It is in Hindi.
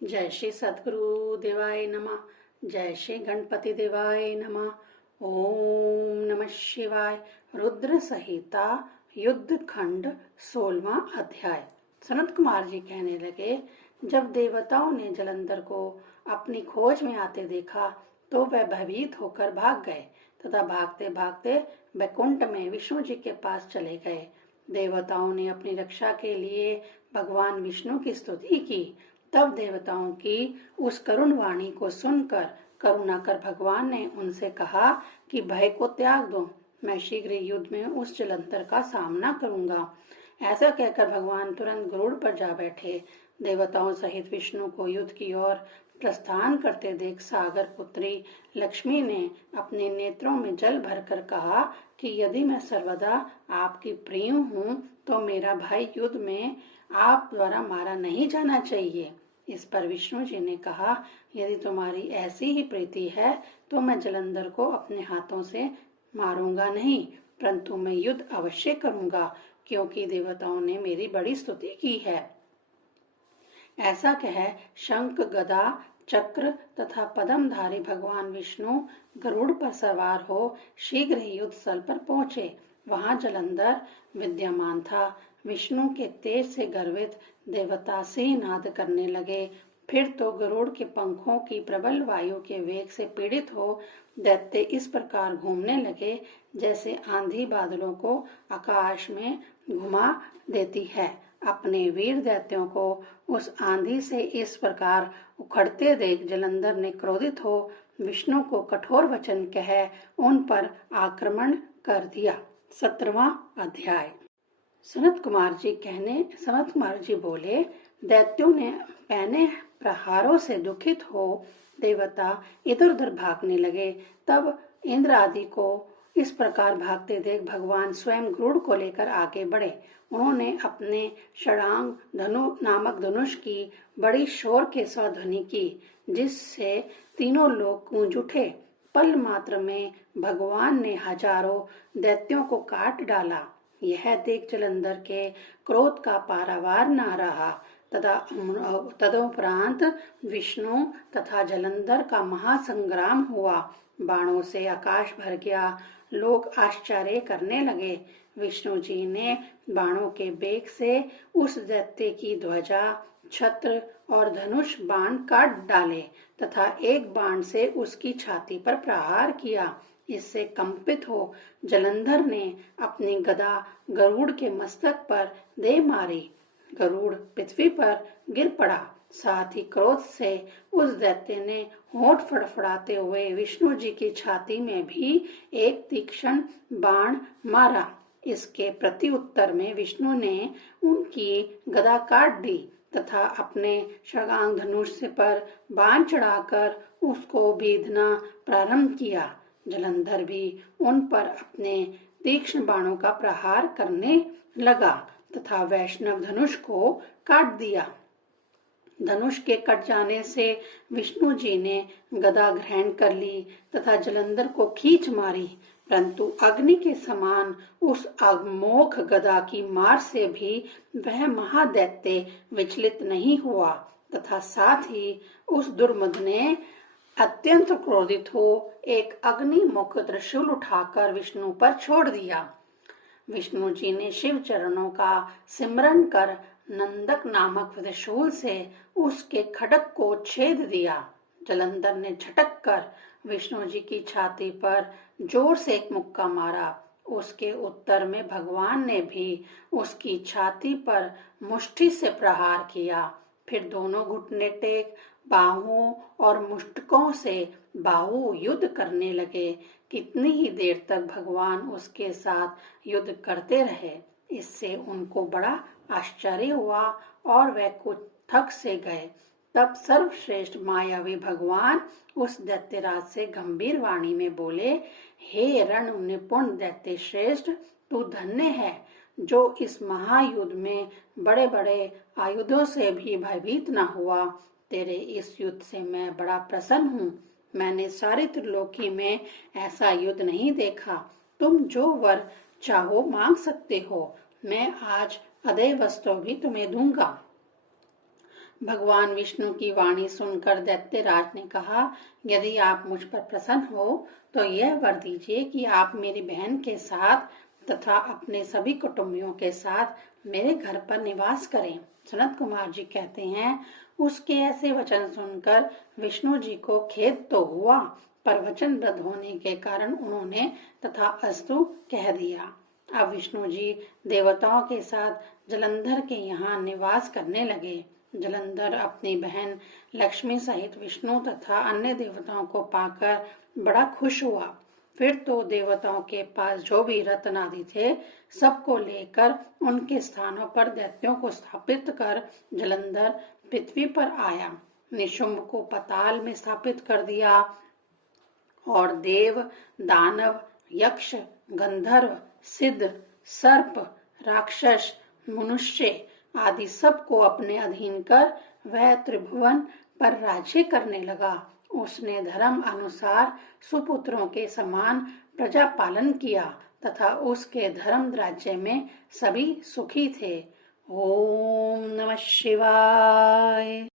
जय श्री सद्गुरु देवाय नमः। जय श्री गणपति देवाय नमः। ओम नमः शिवाय। रुद्र संहिता युद्ध खंड 16वां अध्याय। सनत कुमार जी कहने लगे, जब देवताओं ने जलंधर को अपनी खोज में आते देखा तो वह भयभीत होकर भाग गए तथा भागते भागते वैकुंठ में विष्णु जी के पास चले गए। देवताओं ने अपनी रक्षा के लिए भगवान विष्णु की स्तुति की। तब देवताओं की उस करुण वाणी को सुनकर करुणा कर भगवान ने उनसे कहा कि भय को त्याग दो, मैं शीघ्र युद्ध में उस जलंधर का सामना करूंगा। ऐसा कहकर भगवान तुरंत गरुड़ पर जा बैठे। देवताओं सहित विष्णु को युद्ध की ओर प्रस्थान करते देख सागर पुत्री लक्ष्मी ने अपने नेत्रों में जल भरकर कहा कि यदि मैं सर्वदा आपकी प्रिय हूँ तो मेरा भाई युद्ध में आप द्वारा मारा नहीं जाना चाहिए। इस पर विष्णु जी ने कहा, यदि तुम्हारी ऐसी ही प्रीति है तो मैं जलंधर को अपने हाथों से मारूंगा नहीं, परंतु मैं युद्ध अवश्य करूंगा, क्योंकि देवताओं ने मेरी बड़ी स्तुति की है। ऐसा कह शंख गदा चक्र तथा पद्मधारी भगवान विष्णु गरुड़ पर सवार हो शीघ्र ही युद्ध स्थल पर पहुंचे। वहां जलंधर विद्यमान था। विष्णु के तेज से गर्वित देवता सिंहनाद करने लगे। फिर तो गरुड़ के पंखों की प्रबल वायु के वेग से पीड़ित हो दैत्य इस प्रकार घूमने लगे जैसे आंधी बादलों को आकाश में घुमा देती है। अपने वीर दैत्यों को उस आंधी से इस प्रकार उखड़ते देख जलंधर ने क्रोधित हो विष्णु को कठोर वचन कह उन पर आक्रमण कर दिया। 17वां अध्याय। सनत कुमार जी बोले, दैत्यों ने पहने प्रहारों से दुखित हो देवता इधर उधर भागने लगे। तब इंद्र आदि को इस प्रकार भागते देख भगवान स्वयं गरुड़ को लेकर आगे बढ़े। उन्होंने अपने षडांग धनु नामक धनुष की बड़ी शोर के साथ ध्वनि की, जिससे तीनों लोग गूंज उठे। पल मात्र में भगवान ने हजारों दैत्यों को काट डाला। यह देख जलंधर के क्रोध का पारावार न रहा। तदुपरांत विष्णु तथा जलंधर का महासंग्राम हुआ। बाणों से आकाश भर गया। लोग आश्चर्य करने लगे। विष्णु जी ने बाणों के बेग से उस दैत्य की ध्वजा, छत्र और धनुष बाण काट डाले तथा एक बाण से उसकी छाती पर प्रहार किया। इससे कंपित हो जलंधर ने अपनी गदा गरुड़ के मस्तक पर दे मारी। गरुड़ पृथ्वी पर गिर पड़ा। साथ ही क्रोध से उस दैत्य ने होंठ फड़फड़ाते हुए विष्णु जी की छाती में भी एक तीक्ष्ण बाण मारा। इसके प्रति उत्तर में विष्णु ने उनकी गदा काट दी तथा अपने षडांग धनुष पर बाण चढ़ाकर उसको भेदना प्रारंभ किया। जलंधर भी उन पर अपने तीक्ष्ण बाणों का प्रहार करने लगा तथा वैष्णव धनुष को काट दिया। धनुष के कट जाने से विष्णु जी ने गदा ग्रहण कर ली तथा जलंधर को खींच मारी, परंतु अग्नि के समान उस अमोघ गदा की मार से भी वह महादैत्य विचलित नहीं हुआ तथा साथ ही उस दुर्मद ने अत्यंत क्रोधित हो एक अग्निमुख त्रिशूल उठाकर विष्णु पर छोड़ दिया। विष्णु जी ने शिव चरणों का सिमरन कर नंदक नामक त्रिशूल से उसके खड्ग को छेद दिया। जलंधर ने झटक कर विष्णु जी की छाती पर जोर से एक मुक्का मारा। उसके उत्तर में भगवान ने भी उसकी छाती पर मुष्टि से प्रहार किया। फिर दोनों घुटने टेक बाहुओं और मुष्टकों से बाहु युद्ध करने लगे। कितनी ही देर तक भगवान उसके साथ युद्ध करते रहे। इससे उनको बड़ा आश्चर्य हुआ और वह कुछ थक से गए। तब सर्वश्रेष्ठ मायावी भगवान उस दैत्यराज से गंभीर वाणी में बोले, हे रण निपुण दैत्य श्रेष्ठ, तू धन्य है जो इस महायुद्ध में बड़े बड़े आयुधों से भी भयभीत न हुआ। तेरे इस युद्ध से मैं बड़ा प्रसन्न हूँ। मैंने सारी त्रिलोकी में ऐसा युद्ध नहीं देखा। तुम जो वर चाहो मांग सकते हो। मैं आज अदय वस्त्र भी तुम्हें दूंगा। भगवान विष्णु की वाणी सुनकर दैत्यराज ने कहा, यदि आप मुझ पर प्रसन्न हो तो यह वर दीजिए कि आप मेरी बहन के साथ तथा अपने सभी कुटुंबियों के साथ मेरे घर पर निवास करें। सनत कुमार जी कहते हैं, उसके ऐसे वचन सुनकर विष्णु जी को खेद तो हुआ, पर वचनबद्ध होने के कारण उन्होंने तथास्तु कह दिया। अब विष्णु जी देवताओं के साथ जलंधर के यहाँ निवास करने लगे। जलंधर अपनी बहन लक्ष्मी सहित विष्णु तथा अन्य देवताओं को पाकर बड़ा खुश हुआ। फिर तो देवताओं के पास जो भी रत्न आदि थे, सबको लेकर उनके स्थानों पर दैत्यों को स्थापित कर जलंधर पृथ्वी पर आया। निशुंभ को पाताल में स्थापित कर दिया और देव, दानव, यक्ष, गंधर्व, सिद्ध, सर्प, राक्षस, मनुष्य आदि सबको अपने अधीन कर वह त्रिभुवन पर राज्य करने लगा। उसने धर्म अनुसार सुपुत्रों के समान प्रजा पालन किया तथा उसके धर्म राज्य में सभी सुखी थे। ओम नमः शिवाय।